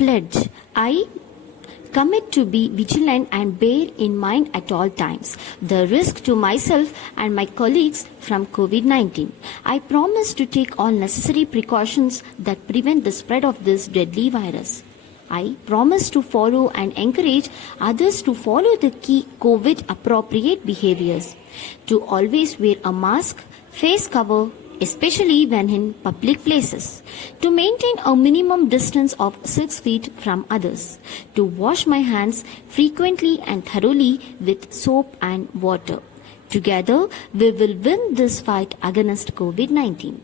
pledge. I commit to be vigilant and bear in mind at all times the risk to myself and my colleagues from COVID-19. I promise to take all necessary precautions that prevent the spread of this deadly virus. I promise to follow and encourage others to follow the key COVID appropriate behaviors, to always wear a mask, face cover, especially when in public places, to maintain a minimum distance of 6 feet from others, to wash my hands frequently and thoroughly with soap and water. Together, we will win this fight against COVID-19.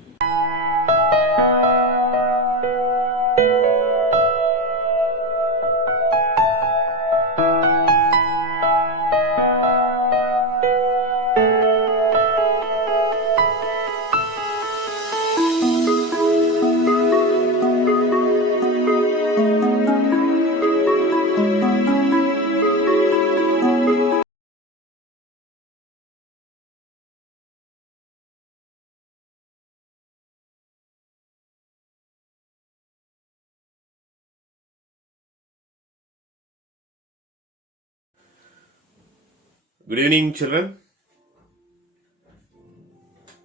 Good evening, children.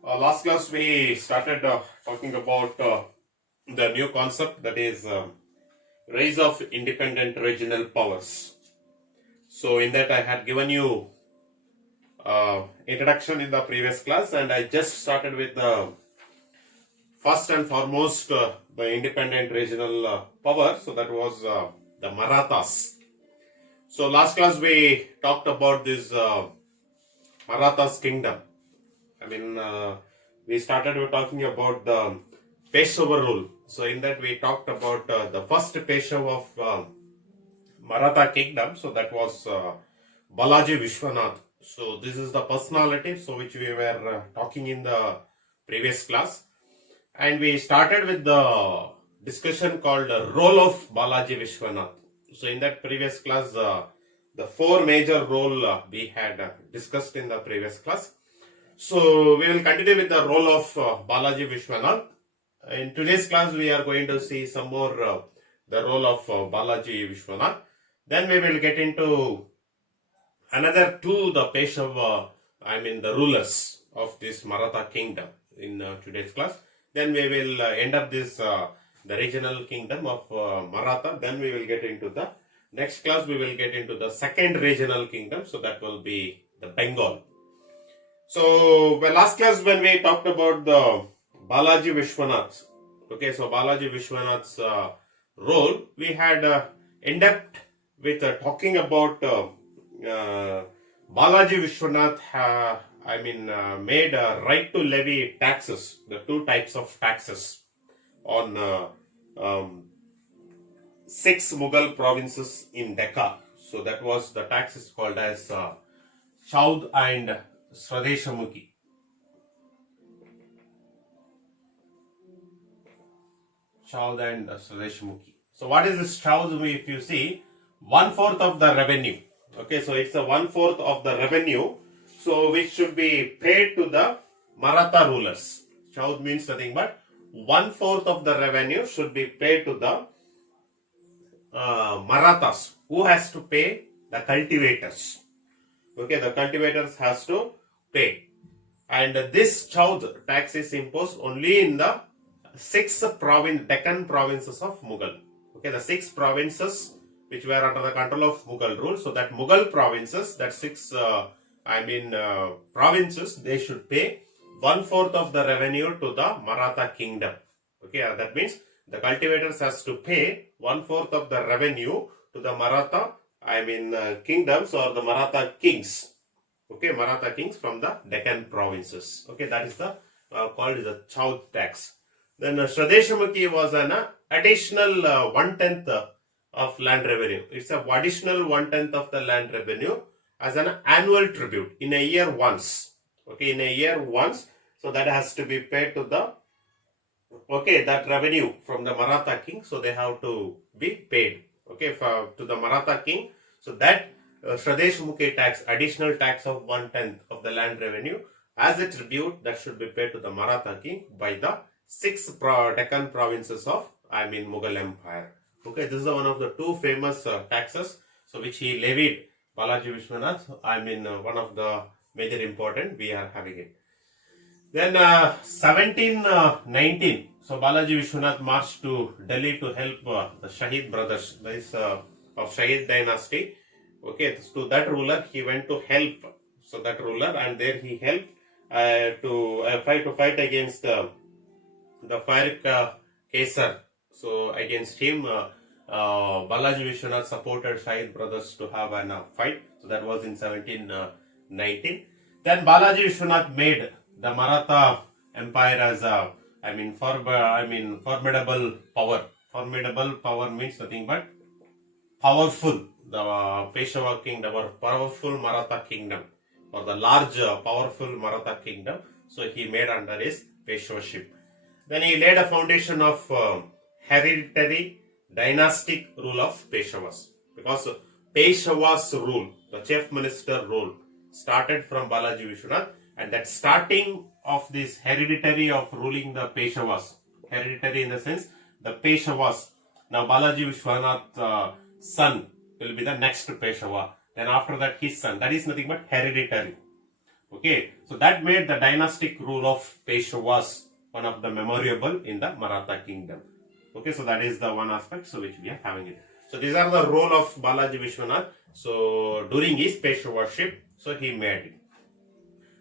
Last class we started talking about the new concept, that is rise of independent regional powers. So in that I had given you introduction in the previous class, and I just started with the first and foremost the independent regional power. So that was the Marathas. So last class we talked about this Marathas kingdom. We started with talking about the Peshwa rule. So in that we talked about the first Peshwa of Maratha kingdom. So that was Balaji Vishwanath. So this is the personality so which we were talking in the previous class. And we started with the discussion called role of Balaji Vishwanath. So in that previous class, the four major role we had discussed in the previous class. So we will continue with the role of Balaji Vishwanath. In today's class, we are going to see some more the role of Balaji Vishwanath. Then we will get into another two, the Peshwa, the rulers of this Maratha kingdom in today's class. Then we will end up this the regional kingdom of Maratha. Then we will get into the next class. We will get into the second regional kingdom. So that will be the Bengal. So last class when we talked about the Balaji Vishwanath, okay, so Balaji Vishwanath's role, we had end up with talking about Balaji Vishwanath made a right to levy taxes, the two types of taxes on 6 Mughal provinces in Decca. So that was the taxes called as Chaud and Swadeshamukhi. Chaud and Swadeshamukhi. So what is this Chaud? If you see, 1/4 of the revenue. Okay, so it's a 1/4 of the revenue. So which should be paid to the Maratha rulers. Chaud means nothing but 1/4 of the revenue should be paid to the Marathas. Who has to pay? The cultivators. Okay, the cultivators has to pay. And this Chaud tax is imposed only in the 6 Deccan provinces of Mughal. Okay, the 6 provinces which were under the control of Mughal rule. So that Mughal provinces, that 6 provinces, they should pay 1/4 of the revenue to the Maratha kingdom. Okay, that means the cultivators has to pay 1/4 of the revenue to the Maratha kingdoms or the Maratha kings. Okay, Maratha kings from the Deccan provinces. Okay, that is the called the Chaud tax. Then Swadeshamukhi was an additional 1/10 of land revenue. It's a additional 1/10 of the land revenue as an annual tribute in a year once. Okay, in a year once. So that has to be paid to the that revenue from the Maratha king. So they have to be paid. Okay, to the Maratha king. So that Swadeshamukhi tax, additional tax of 1/10 of the land revenue as a tribute that should be paid to the Maratha king by the 6 Deccan provinces of Mughal Empire. Okay, this is one of the two famous taxes, so which he levied, Balaji Vishwanath. One of the major important we are having it. Then 1719, so Balaji Vishwanath marched to Delhi to help the Shahid brothers, this of Shahid dynasty. Okay, to that ruler he went to help. So that ruler, and there he helped to fight against the Farq Kaisar. So against him, Balaji Vishwanath supported Shahid brothers to have a fight. So that was in 1719. Then Balaji Vishwanath made the Maratha Empire as a, formidable power. Formidable power means nothing but powerful. The Peshwa kingdom or powerful Maratha kingdom, or the large powerful Maratha kingdom. So he made under his Peshwaship. Then he laid a foundation of hereditary dynastic rule of Peshwas. Because Peshwas rule, the chief minister rule, started from Balaji Vishwanath, and that starting of this hereditary of ruling the Peshwas, hereditary in the sense the Peshwas. Now Balaji Vishwanath's son will be the next Peshwa. Then after that his son. That is nothing but hereditary. Okay, so that made the dynastic rule of Peshwas one of the memorable in the Maratha kingdom. Okay, so that is the one aspect, so which we are having it. So these are the role of Balaji Vishwanath. So during his Peshwaship, so he made it.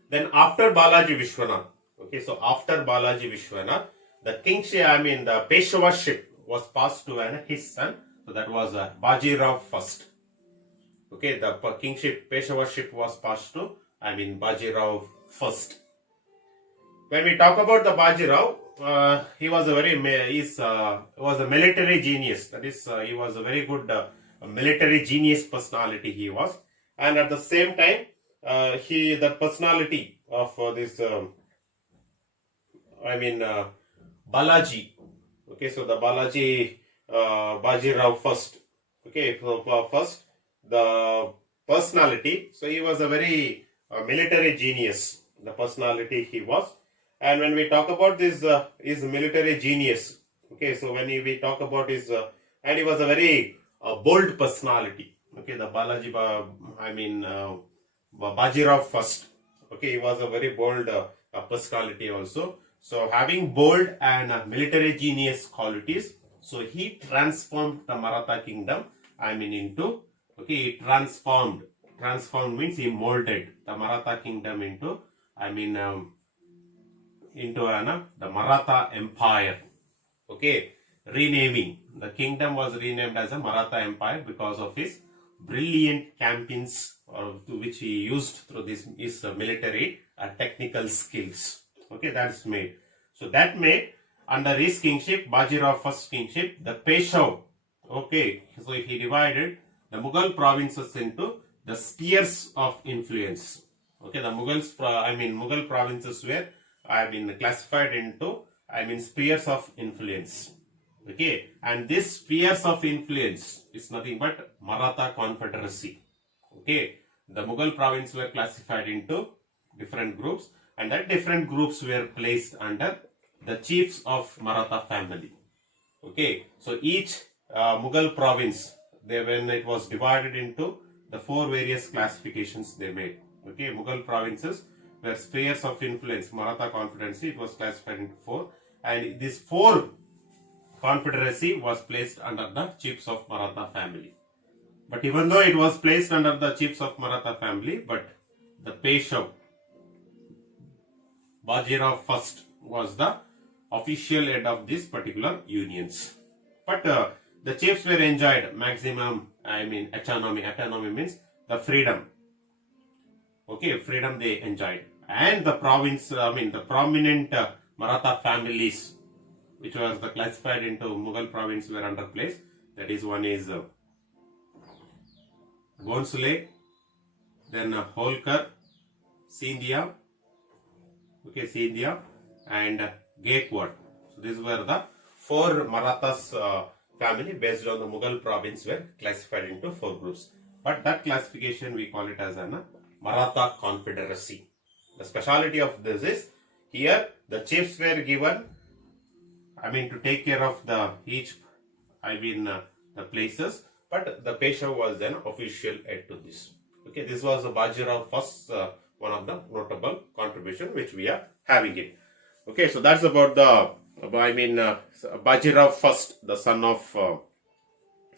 Then after Balaji Vishwanath, okay, so after Balaji Vishwanath, the kingship, the Peshwaship was passed to his son. So that was Bajirao first. Okay, the kingship, Peshwaship was passed to, Bajirao first. When we talk about the Bajirao, he was a military genius. That is, he was a very good military genius personality. He was, and at the same time, the personality of Balaji. Okay, so the Bajirao first. Okay, so first the personality. So he was a very military genius. The personality he was. And when we talk about this, his military genius, okay, so when we talk about his, and he was a very bold personality. Okay, the Bajirao first. Okay, he was a very bold personality also. So having bold and military genius qualities, so he transformed the Maratha kingdom. Into, okay, he transformed. Transformed means he molded the Maratha kingdom into, the Maratha Empire. Okay, renaming. The kingdom was renamed as a Maratha Empire because of his brilliant campaigns, which he used through his military technical skills. Okay, that's made. So that made under his kingship, Bajirao first kingship, the Peshwa. Okay, so he divided the Mughal provinces into the spheres of influence. Okay, the Mughal provinces were classified into spheres of influence. Okay, and this spheres of influence is nothing but Maratha Confederacy. Okay, the Mughal provinces were classified into different groups, and that different groups were placed under the chiefs of Maratha family. Okay, so each Mughal province, when it was divided into the four various classifications they made. Okay, Mughal provinces were spheres of influence, Maratha Confederacy, it was classified into four, and this four confederacy was placed under the chiefs of Maratha family. But even though it was placed under the chiefs of Maratha family, but the Peshwa, Bajirao first, was the official head of these particular unions. But the chiefs were enjoyed maximum, autonomy. Autonomy means the freedom. Okay, freedom they enjoyed. And the the prominent Maratha families, which was classified into Mughal province, were under place. That is, one is Bhonsle, then Holkar, Scindia, okay, Scindia, and Gaikwad. So these were the four Marathas family based on the Mughal province were classified into four groups. But that classification we call it as a Maratha Confederacy. The speciality of this is here the chiefs were given, to take care of the each, places, but the Peshwa was an official head to this. Okay, this was Bajirao first, one of the notable contribution which we are having it. Okay, so that's about the, Bajirao first, the son of,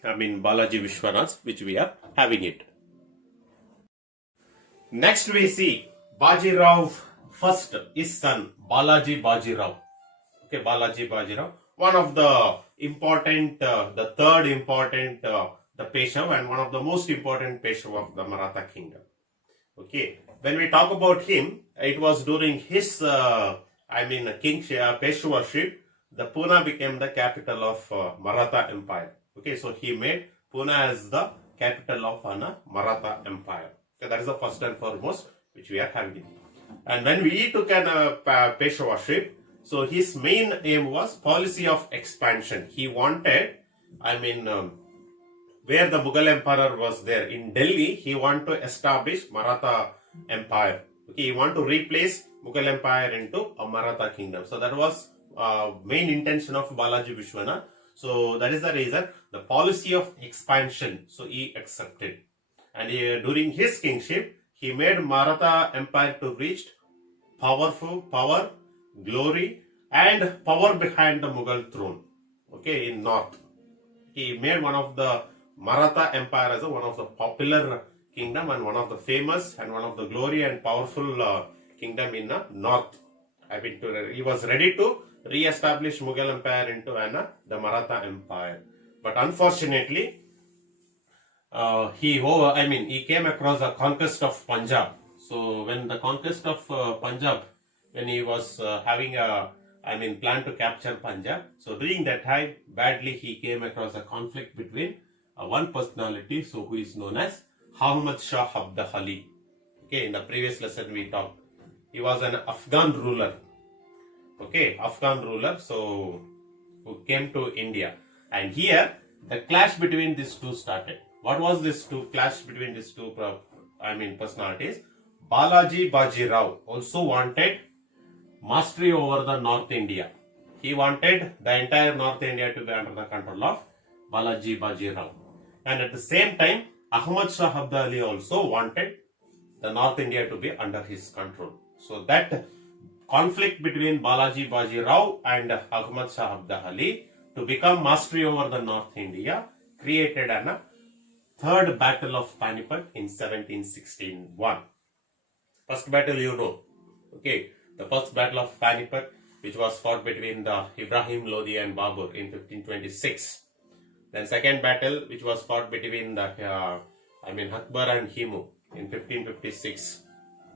Balaji Vishwanath, which we are having it. Next we see Bajirao first, his son, Balaji Bajirao. Okay, Balaji Bajirao, one of the important, the third important, the Peshwa and one of the most important Peshwa of the Maratha kingdom. Okay, when we talk about him, it was during his, kingship, Peshwaship, the Pune became the capital of Maratha Empire. Okay, so he made Pune as the capital of Maratha Empire. Okay, that is the first and foremost which we are having. And when we took an Peshwaship, so his main aim was policy of expansion. He wanted, where the Mughal emperor was there in Delhi, he wanted to establish Maratha Empire. Okay, he wanted to replace Mughal Empire into a Maratha kingdom. So that was main intention of Balaji Vishwanath. So that is the reason, the policy of expansion. So he accepted. And during his kingship, he made Maratha Empire to reach power, glory, and power behind the Mughal throne. Okay, in north. He made one of the Maratha Empire as one of the popular kingdom and one of the famous and one of the glory and powerful kingdom in the north. He was ready to re-establish Mughal Empire into the Maratha Empire. But unfortunately, he came across the conquest of Punjab. So when the conquest of Punjab, when he was having a plan to capture Punjab. So during that time, badly he came across a conflict between one personality, so who is known as Ahmad Shah Abdali. Okay, in the previous lesson we talked. He was an Afghan ruler. Okay, Afghan ruler, so who came to India. And here, the clash between these two started. What was this clash between these two personalities? Balaji Bajirao also wanted mastery over the North India. He wanted the entire North India to be under the control of Balaji Bajirao. And at the same time, Ahmad Shah Abdali also wanted the North India to be under his control. So that conflict between Balaji Bajirao and Ahmad Shah Abdali to become mastery over the North India created a third battle of Panipat in 1761. First battle you know. Okay, the first battle of Panipat, which was fought between the Ibrahim Lodi and Babur in 1526. Then second battle, which was fought between the Akbar and Himu in 1556.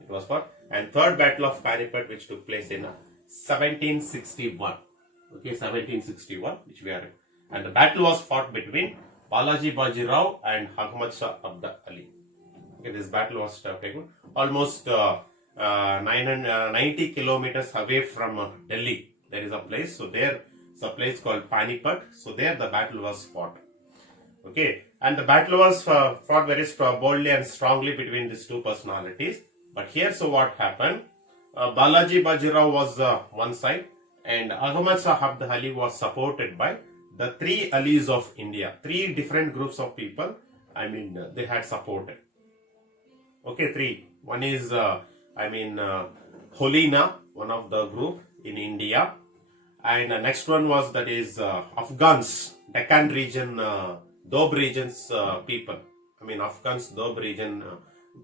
It was fought. And third battle of Panipat, which took place in 1761. Okay, 1761, which we are in. And the battle was fought between Balaji Bajirao and Ahmad Shah Abdali. Okay, this battle was taken almost 90 kilometers away from Delhi. There is a place. So there is a place called Panipat. So there the battle was fought. Okay, and the battle was fought very boldly and strongly between these two personalities. But here, so what happened? Balaji Bajirao was one side, and Ahmad Shah Abdali was supported by the three Alis of India. Three different groups of people. They had supported. Okay, three. One is Holina, one of the group in India, and next one was Afghans, Deccan region, Doab regions people. Afghans, Doab region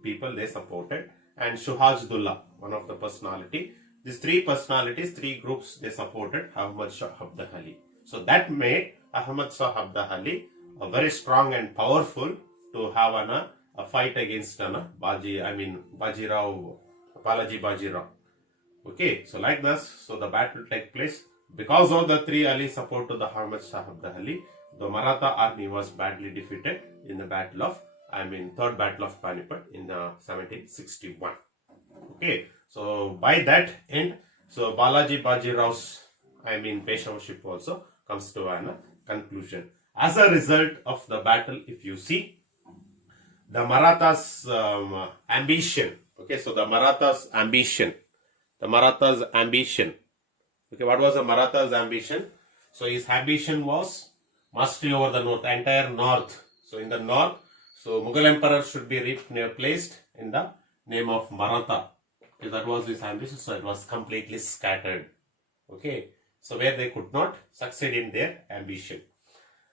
people, they supported, and Shuhaj-Dullah, one of the personality. These three personalities, three groups, they supported Ahmad Shah Abdali. So that made Ahmad Shah Abdali very strong and powerful to have a fight against Balaji Bajirao. Okay, so like this, so the battle take place. Because of the three Ali support to the Ahmad Shah Abdali, the Maratha army was badly defeated in the battle of, third battle of Panipat in 1761. Okay, so by that end, so Balaji Bajirao's, Peshwaship also comes to a conclusion. As a result of the battle, if you see, the Marathas' ambition. Okay, so the Marathas' ambition. Okay, what was the Marathas' ambition? So his ambition was mastery over the north, entire north. So in the north, so Mughal emperor should be replaced in the name of Maratha. Okay, that was his ambition, so it was completely scattered. Okay, so where they could not succeed in their ambition.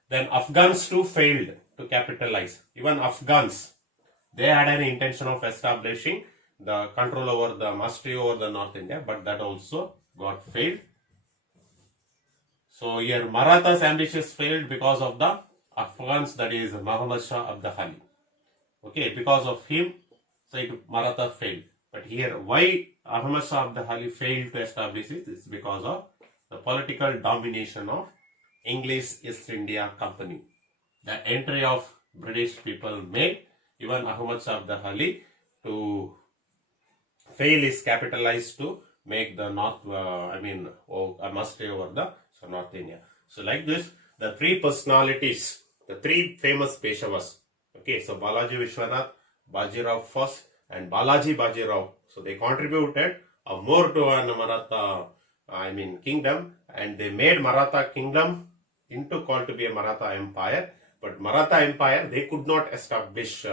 Then Afghans too failed to capitalize. Even Afghans, they had an intention of establishing the control over the mastery over the North India, but that also got failed. So here Marathas' ambitions failed because of the Afghans, that is Muhammad Shah Abdali. Okay, because of him, so Maratha failed. But here, why Ahmad Shah Abdali failed to establish it is because of the political domination of English East India Company. The entry of British people made even Ahmad Shah Abdali to fail is capitalized to make the North, a mastery over the North India. So like this, the three personalities, the three famous Peshawas. Okay, so Balaji Vishwanath, Bajirao first, and Balaji Bajirao. So they contributed more to an Maratha, kingdom, and they made Maratha kingdom into called to be a Maratha empire. But Maratha empire, they could not establish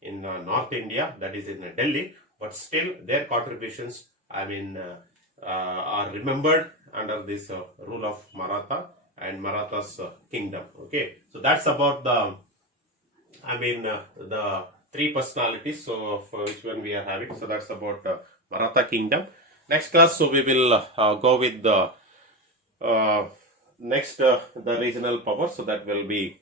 in North India, that is in Delhi, but still their contributions, are remembered under this rule of Maratha and Maratha's kingdom. Okay, so that's about the the three personalities. So for which one we are having. So that's about Maratha kingdom. Next class, so we will go with the next the regional power. So that will be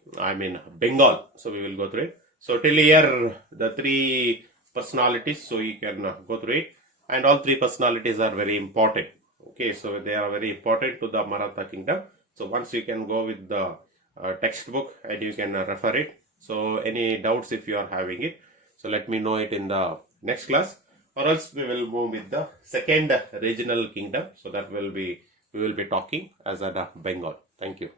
Bengal. So we will go through it. So till here the three personalities. So you can go through it, and all three personalities are very important. Okay, so they are very important to the Maratha kingdom. So once you can go with the textbook and you can refer it. So any doubts if you are having it, so let me know it in the next class, or else we will move with the second regional kingdom. So that will be, we will be talking as a Bengal. Thank you.